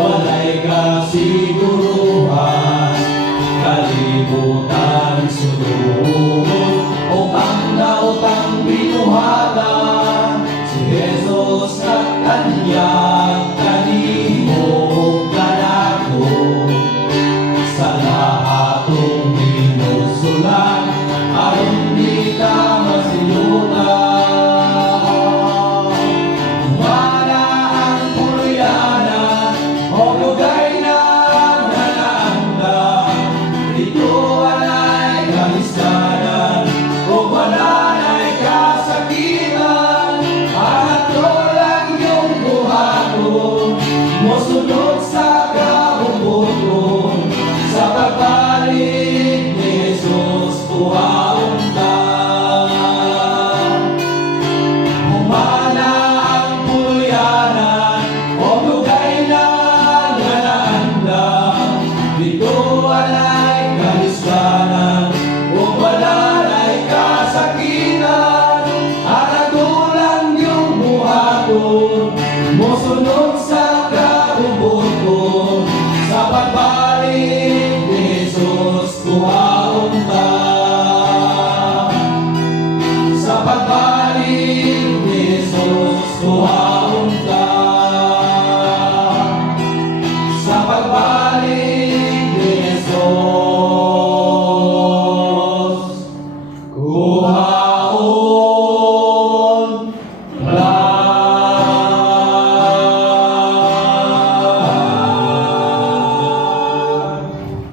walay kasiguruhan, kalibutan sunod utang na utang binuhatan. Si Jesus at kanyang kanimo kanako sa lahatong binusulan aron di ka masilutan. Wala ang puryana o lugay na nanaanda, dito wala'y kaliskanan o wala'y kasakitan. Ato lang yung buhaton, mosunod sa